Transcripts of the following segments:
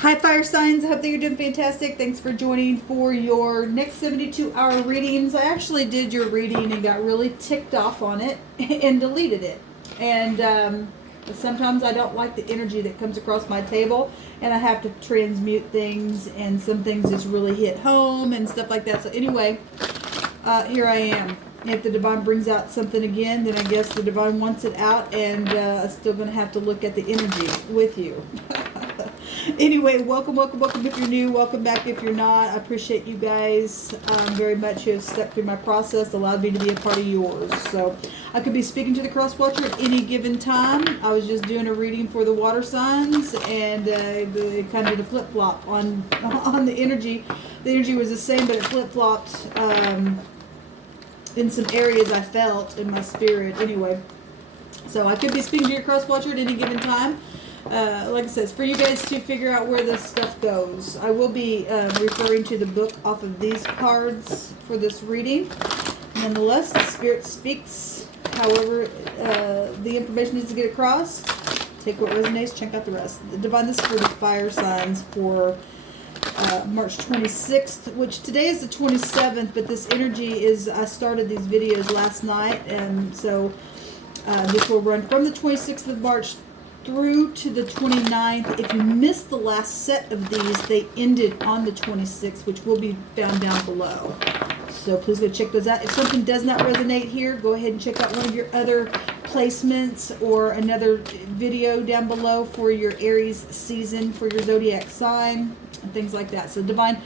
Hi, fire signs. I hope that you're doing fantastic. Thanks for joining for your next 72-hour readings. I actually did your reading and got really ticked off on it and deleted it. And sometimes I don't like the energy that comes across my table, and I have to transmute things, and some things just really hit home and stuff like that. So anyway, here I am. If the divine brings out something again, then I guess the divine wants it out, and I'm still going to have to look at the energy with you. Anyway, welcome if you're new. Welcome back if you're not. I appreciate you guys very much who have stepped through my process, allowed me to be a part of yours. So I could be speaking to the cross watcher at any given time. I was just doing a reading for the water signs, and it kind of did a flip-flop on the energy. The energy was the same, but it flip-flopped in some areas I felt in my spirit. Anyway, so I could be speaking to your cross watcher at any given time. Like I said, it's for you guys to figure out where this stuff goes. I will be referring to the book off of these cards for this reading. Nonetheless, the Spirit speaks. However, the information needs to get across. Take what resonates, check out the rest. The divine, this is for the fire signs for March 26th, which today is the 27th, but this energy is, I started these videos last night, and so this will run from the 26th of March through to the 29th. If you missed the last set of these, they ended on the 26th, which will be found down below. So please go check those out. If something does not resonate here, go ahead and check out one of your other placements or another video down below for your Aries season, for your zodiac sign, and things like that. So divine,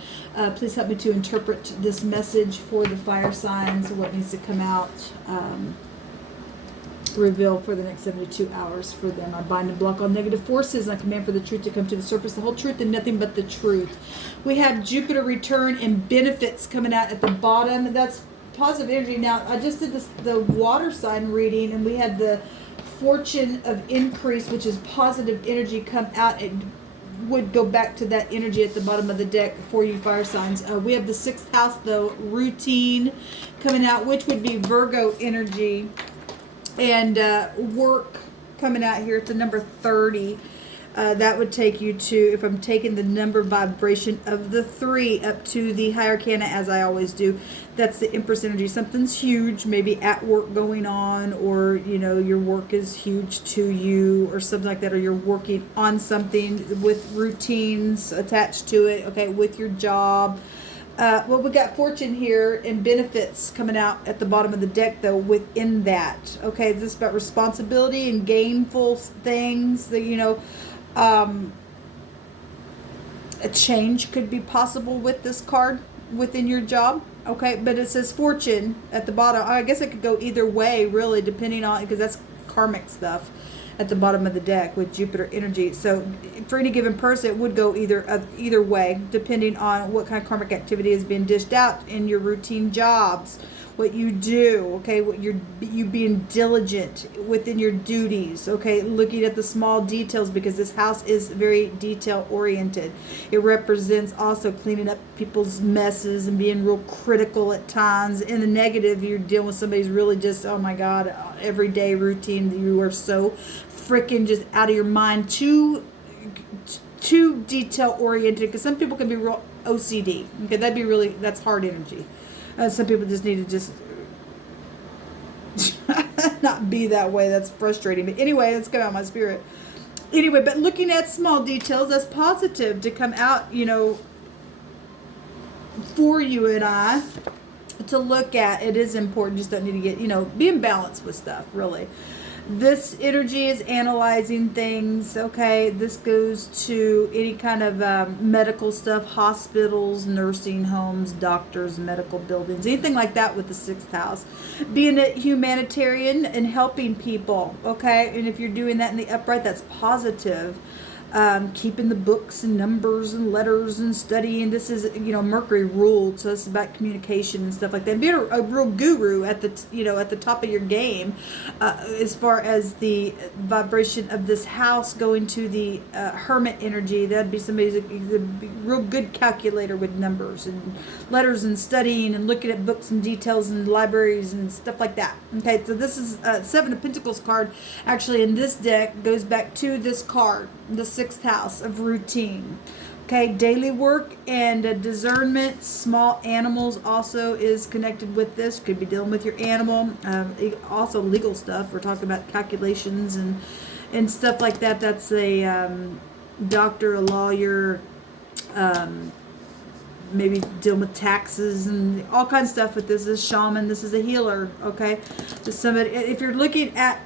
please help me to interpret this message for the fire signs, what needs to come out, reveal for the next 72 hours for them. I bind and block all negative forces. I command for the truth to come to the surface, the whole truth and nothing but the truth. We have Jupiter return and benefits coming out at the bottom. That's positive energy. Now, I just did the water sign reading, and we had the fortune of increase, which is positive energy, come out. It would go back to that energy at the bottom of the deck for you fire signs. We have the 6th house, though, routine coming out, which would be Virgo energy. And work coming out here. It's a number 30. That would take you to, if I'm taking the number vibration of the 3 up to the higher arcana, as I always do, that's the Empress energy. Something's huge, maybe at work going on, or you know, your work is huge to you or something like that, or you're working on something with routines attached to it, okay, with your job. Well, we got fortune here and benefits coming out at the bottom of the deck, though, within that. Okay, is this about responsibility and gainful things that, you know, a change could be possible with this card within your job. Okay, but it says fortune at the bottom. I guess it could go either way, really, depending on, because that's karmic stuff at the bottom of the deck with Jupiter energy. So for any given person, it would go either way, depending on what kind of karmic activity is being dished out in your routine jobs, what you do, okay, what you being diligent within your duties, okay, looking at the small details, because this house is very detail oriented. It represents also cleaning up people's messes and being real critical at times. In the negative, you're dealing with somebody who's really just, oh my God, everyday routine, you are so freaking just out of your mind, too detail oriented, because some people can be real OCD. Okay, that's hard energy. Some people just need to just not be that way. That's frustrating. But anyway, that's coming out of my spirit. Anyway, but looking at small details, that's positive to come out, you know, for you and I to look at. It is important. Just don't need to get, you know, be in balance with stuff, really. This energy is analyzing things, okay? This goes to any kind of medical stuff, hospitals, nursing homes, doctors, medical buildings, anything like that with the 6th house. Being a humanitarian and helping people, okay? And if you're doing that in the upright, that's positive. Keeping the books and numbers and letters and studying. This is, you know, Mercury ruled, so it's about communication and stuff like that. Being a real guru at the, you know, at the top of your game, as far as the vibration of this house going to the hermit energy. That'd be somebody who's a real good calculator with numbers and letters and studying and looking at books and details and libraries and stuff like that. Okay, so this is 7 of Pentacles card. Actually, in this deck, goes back to this card, the 6 6th house of routine. Okay, daily work and discernment. Small animals also is connected with this. Could be dealing with your animal. Also legal stuff. We're talking about calculations and stuff like that. That's a doctor, a lawyer, maybe dealing with taxes and all kinds of stuff with this. This is a shaman. This is a healer. Okay, just somebody. If you're looking at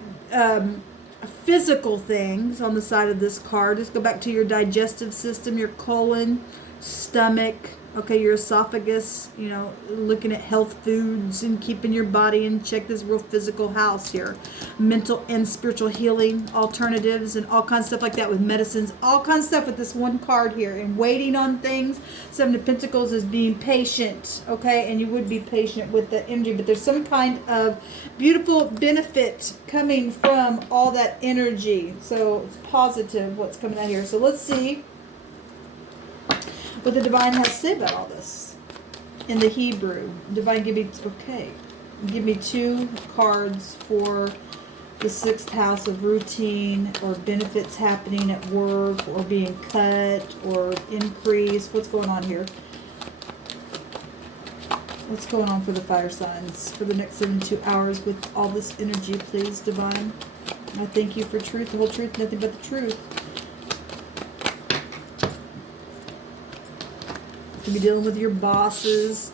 physical things on the side of this card, just go back to your digestive system, your colon, stomach, okay, your esophagus, you know, looking at health foods and keeping your body in check. This real physical house here. Mental and spiritual healing alternatives and all kinds of stuff like that with medicines, all kinds of stuff with this one card here. And waiting on things. 7 of Pentacles is being patient, okay, and you would be patient with the energy, but there's some kind of beautiful benefit coming from all that energy. So it's positive what's coming out here. So let's see what the divine has to say about all this in the Hebrew. Divine, give me 2 cards for the 6th house of routine or benefits happening at work or being cut or increase. What's going on here? What's going on for the fire signs for the next 72 hours with all this energy, please, divine? I thank you for truth, the whole truth, nothing but the truth. Could be dealing with your bosses.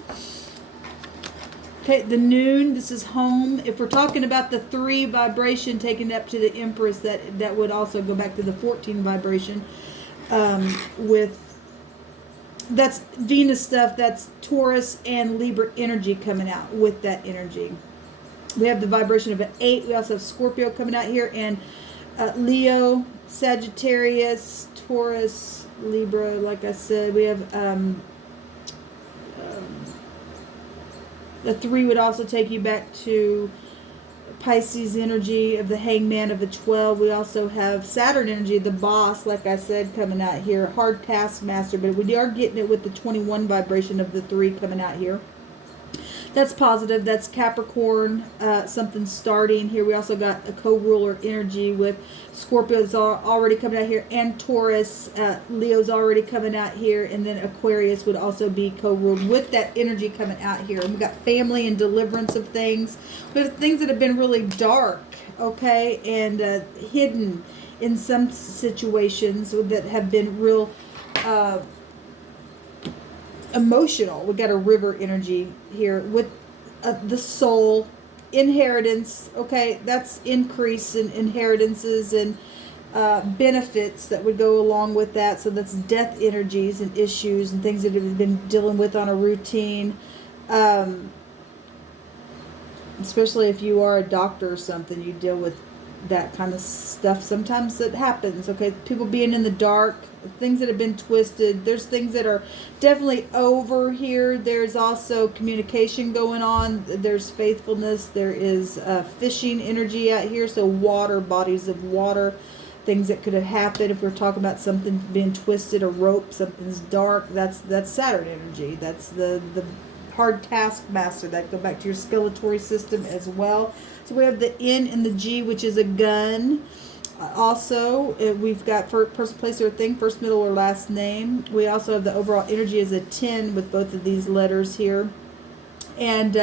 Okay, the noon, this is home. If we're talking about the 3 vibration taken up to the Empress, that would also go back to the 14 vibration. That's Venus stuff, that's Taurus and Libra energy coming out with that energy. We have the vibration of an 8. We also have Scorpio coming out here, and Leo, Sagittarius, Taurus, Libra, like I said. We have the 3 would also take you back to Pisces energy of the Hangman of the 12. We also have Saturn energy, the boss, like I said, coming out here. Hard taskmaster, but we are getting it with the 21 vibration of the 3 coming out here. That's positive. That's Capricorn, something starting here. We also got a co-ruler energy with Scorpio's already coming out here, and Taurus. Leo's already coming out here, and then Aquarius would also be co-ruled with that energy coming out here. And we got family and deliverance of things. We have things that have been really dark, okay, and hidden in some situations that have been real emotional. We got a river energy here with the soul, inheritance, okay, that's increase in inheritances and benefits that would go along with that. So that's death energies and issues and things that have been dealing with on a routine, especially if you are a doctor or something, you deal with that kind of stuff. Sometimes it happens, okay, people being in the dark, things that have been twisted. There's things that are definitely over here. There's also communication going on. There's faithfulness. There is fishing energy out here. So water, bodies of water, things that could have happened. If we're talking about something being twisted, a rope, something's dark, that's Saturn energy. That's the hard taskmaster. That go back to your skeletal system as well. So we have the N and the G, which is a gun. Also, we've got person, place, or thing, first, middle, or last name. We also have the overall energy as a 10 with both of these letters here. And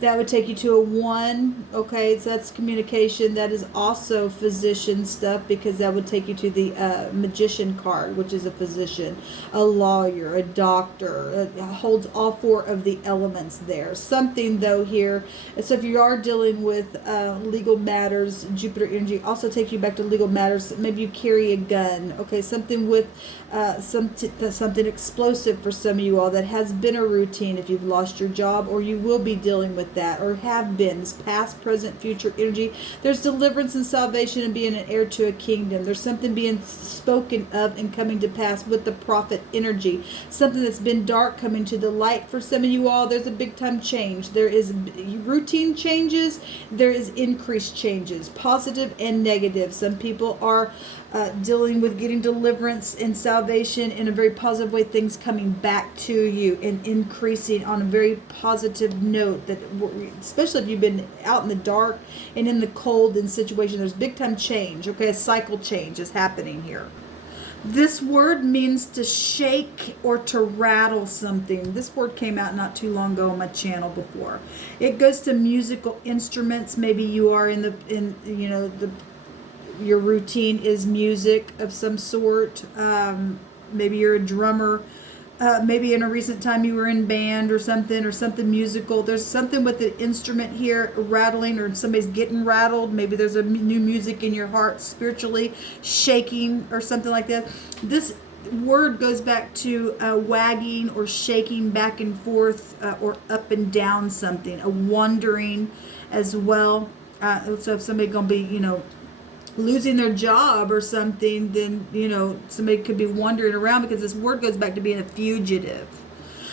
that would take you to a 1. Okay, so that's communication. That is also physician stuff, because that would take you to the magician card, which is a physician, a lawyer, a doctor. It holds all 4 of the elements there. Something, though, here. So if you are dealing with legal matters, Jupiter energy also takes you back to legal matters. Maybe you carry a gun. Okay, something with something explosive for some of you all that has been a routine. If you've lost your job, or you will be dealing with that, or have been. It's past, present, future energy. There's deliverance and salvation and being an heir to a kingdom. There's something being spoken of and coming to pass with the prophet energy. Something that's been dark coming to the light. For some of you all, there's a big time change. There is routine changes. There is increased changes, positive and negative. Some people are dealing with getting deliverance and salvation in a very positive way, things coming back to you and increasing on a very positive note, that especially if you've been out in the dark and in the cold in situation, there's big time change. Okay, a cycle change is happening here. This word means to shake or to rattle something. This word came out not too long ago on my channel before. It goes to musical instruments. Maybe you are your routine is music of some sort. Maybe you're a drummer. Maybe in a recent time you were in band or something musical. There's something with the instrument here rattling, or somebody's getting rattled. Maybe there's a new music in your heart spiritually shaking or something like that. This word goes back to wagging or shaking back and forth or up and down something, a wandering as well. So if somebody's going to be, losing their job or something, then somebody could be wandering around, because this word goes back to being a fugitive,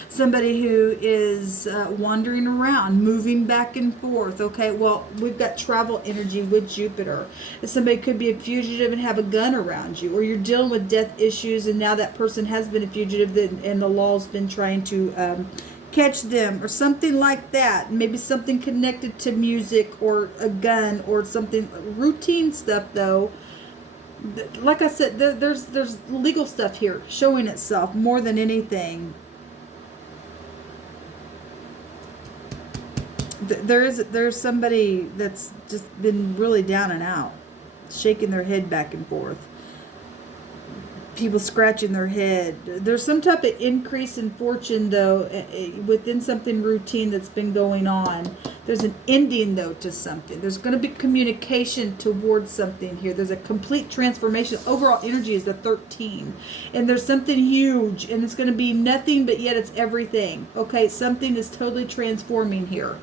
somebody who is wandering around, moving back and forth. Okay, well, we've got travel energy with Jupiter. Somebody could be a fugitive and have a gun around you, or you're dealing with death issues and now that person has been a fugitive and the law's been trying to catch them, or something like that. Maybe something connected to music or a gun or something. Routine stuff, though. Like I said, there's legal stuff here showing itself more than anything. There's somebody that's just been really down and out, shaking their head back and forth. People scratching their head. There's some type of increase in fortune, though, within something routine that's been going on. There's an ending, though, to something. There's going to be communication towards something here. There's a complete transformation. Overall energy is the 13. And there's something huge, and it's going to be nothing, but yet it's everything. Okay, something is totally transforming here.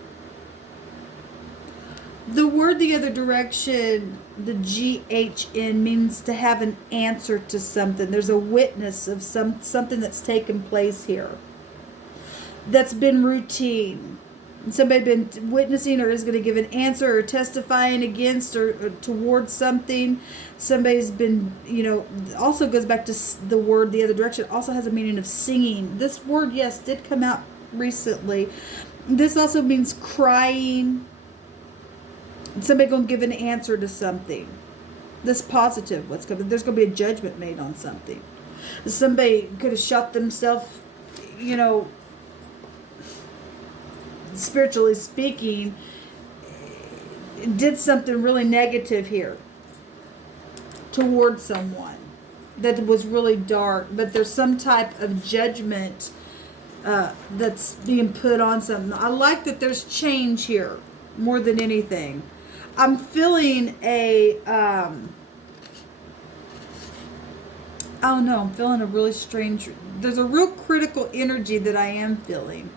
The word the other direction, the GHN, means to have an answer to something. There's a witness of something that's taken place here that's been routine. Somebody been witnessing or is going to give an answer or testifying against or towards something. Somebody's been, also goes back to the word the other direction. Also has a meaning of singing. This word, yes, did come out recently. This also means crying. Somebody going to give an answer to something. This positive, what's coming. There's going to be a judgment made on something. Somebody could have shot themselves, spiritually speaking, did something really negative here towards someone that was really dark. But there's some type of judgment that's being put on something. I like that there's change here more than anything. I'm feeling I'm feeling a really strange, there's a real critical energy that I am feeling.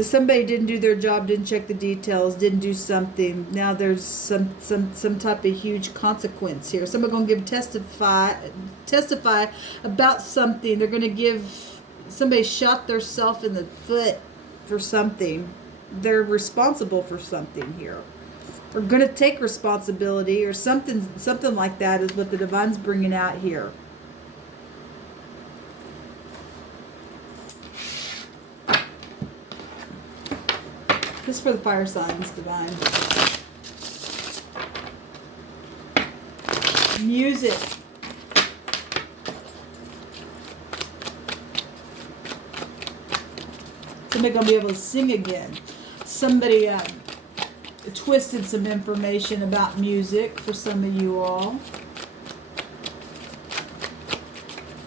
Somebody didn't do their job, didn't check the details, didn't do something. Now there's some type of huge consequence here. Somebody going to testify about something. They're going to give, somebody shot themselves in the foot for something. They're responsible for something here. We're going to take responsibility or something like that is what the Divine's bringing out here. This is for the fire signs, Divine. Music. Somebody going to be able to sing again. Somebody twisted some information about music for some of you all.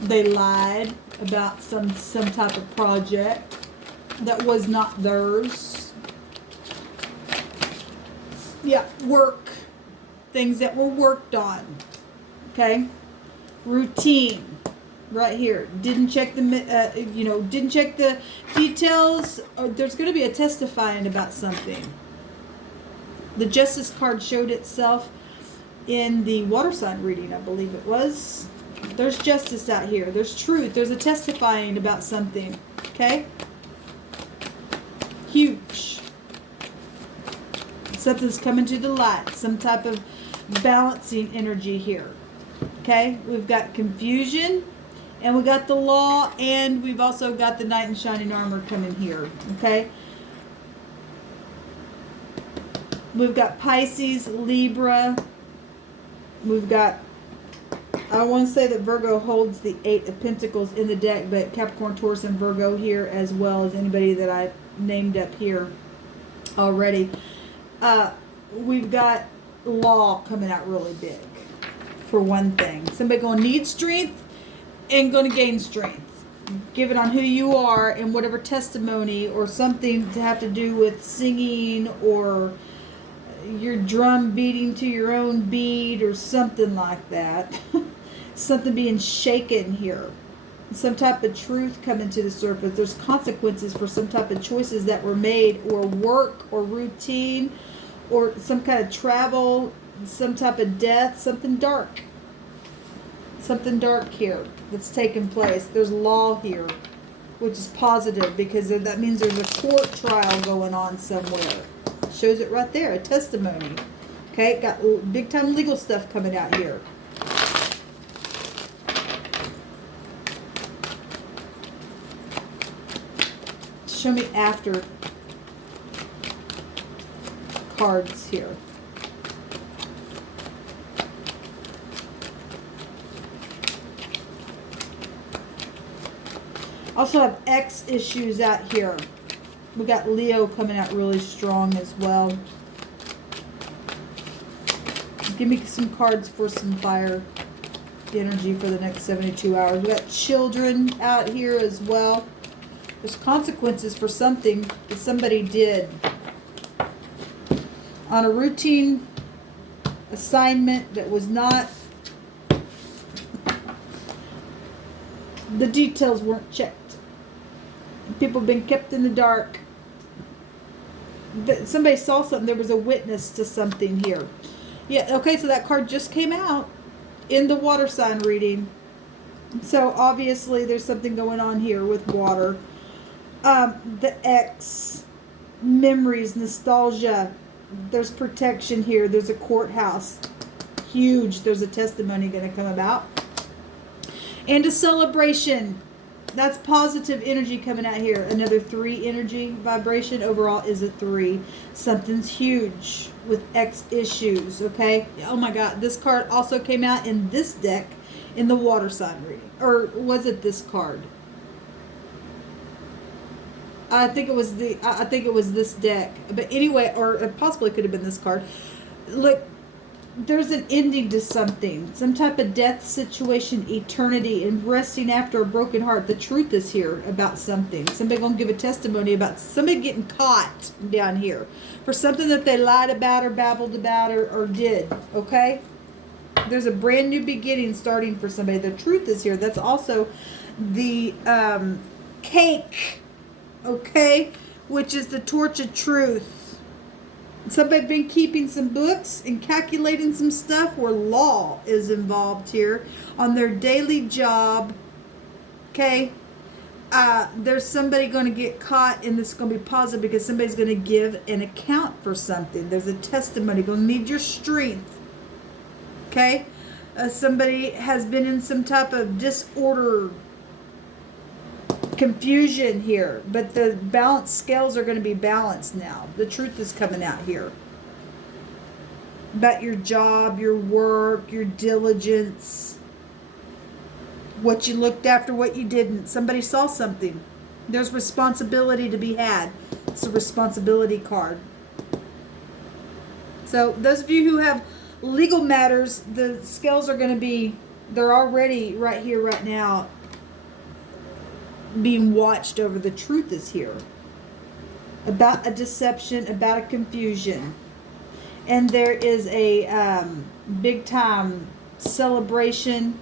They lied about some type of project that was not theirs. Yeah, work. Things that were worked on. Okay? Routine. Right here. Didn't check the details. There's going to be a testifying about something. The Justice card showed itself in the water sign reading, I believe it was. There's justice out here. There's truth. There's a testifying about something. Okay? Huge. Something's coming to the light. Some type of balancing energy here. Okay? We've got confusion. And we got the law, and we've also got the knight in shining armor coming here, okay? We've got Pisces, Libra. We've got I want to say that Virgo holds the 8 of Pentacles in the deck, but Capricorn, Taurus, and Virgo here, as well as anybody that I named up here already. We've got law coming out really big, for one thing. Somebody going to need strength and going to gain strength. Given on who you are and whatever testimony or something to have to do with singing or your drum beating to your own beat or something like that. Something being shaken here. Some type of truth coming to the surface. There's consequences for some type of choices that were made, or work or routine, or some kind of travel, some type of death, something dark. Something dark here that's taken place. There's law here, which is positive because that means there's a court trial going on somewhere. Shows it right there, a testimony. Okay, got big time legal stuff coming out here. Show me after cards here. Also have X issues out here. We got Leo coming out really strong as well. Give me some cards for some fire energy for the next 72 hours. We got children out here as well. There's consequences for something that somebody did on a routine assignment that was not, the details weren't checked. People have been kept in the dark. Somebody saw something. There was a witness to something here. Yeah, okay, so that card just came out in the water sign reading. So obviously there's something going on here with water. The X, memories, nostalgia. There's protection here. There's a courthouse. Huge. There's a testimony going to come about. And a celebration. That's positive energy coming out here. Another 3 energy vibration. Overall is a 3. Something's huge with X issues, okay? Oh my God. This card also came out in this deck in the water sign reading. Or was it this card? I think it was this deck. But anyway, or it possibly could have been this card. Look, there's an ending to something. Some type of death situation, eternity, and resting after a broken heart. The truth is here about something. Somebody going to give a testimony about somebody getting caught down here for something that they lied about or babbled about or did. Okay? There's a brand new beginning starting for somebody. The truth is here. That's also the cake. Okay, which is the torch of truth. Somebody been keeping some books and calculating some stuff where law is involved here on their daily job. Okay, there's somebody going to get caught, and this is going to be positive because somebody's going to give an account for something. There's a testimony. Going to need your strength. Okay, somebody has been in some type of disorder, confusion here, but the balance scales are going to be balanced now. The truth is coming out here about your job, your work, your diligence, what you looked after, what you didn't. Somebody saw something. There's responsibility to be had. It's a responsibility card. So those of you who have legal matters, the scales are going to be, they're already right here, right now, being watched over. The truth is here about a deception, about a confusion, and there is a big time celebration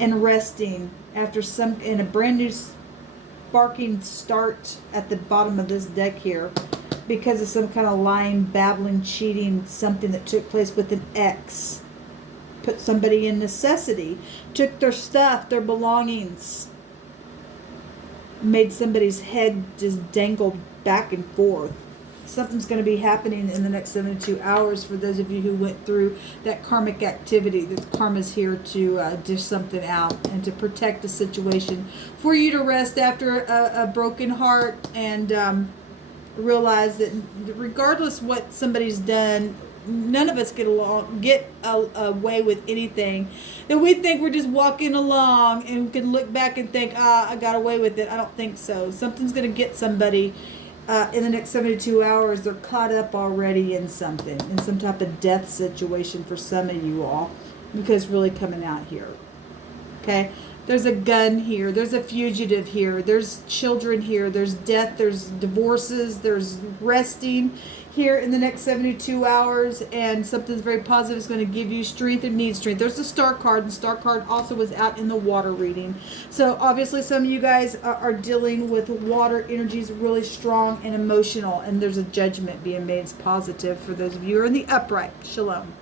and resting after some, in a brand new sparking start at the bottom of this deck here because of some kind of lying, babbling, cheating, something that took place with an X. Put somebody in necessity, took their stuff, their belongings, made somebody's head just dangle back and forth. Something's going to be happening in the next 72 hours for those of you who went through that karmic activity. That karma's here to dish something out and to protect the situation, for you to rest after a broken heart, and realize that regardless what somebody's done, none of us get away with anything that we think we're just walking along and can look back and think, I got away with it. I don't think so. Something's going to get somebody in the next 72 hours. They're caught up already in something, in some type of death situation for some of you all, because really coming out here. Okay, there's a gun here, there's a fugitive here, there's children here, there's death, there's divorces, there's resting here in the next 72 hours, and something very positive is going to give you strength and need strength. There's the Star card, and the Star card also was out in the water reading. So obviously some of you guys are dealing with water energies, really strong and emotional, and there's a judgment being made. It's positive for those of you who are in the upright. Shalom.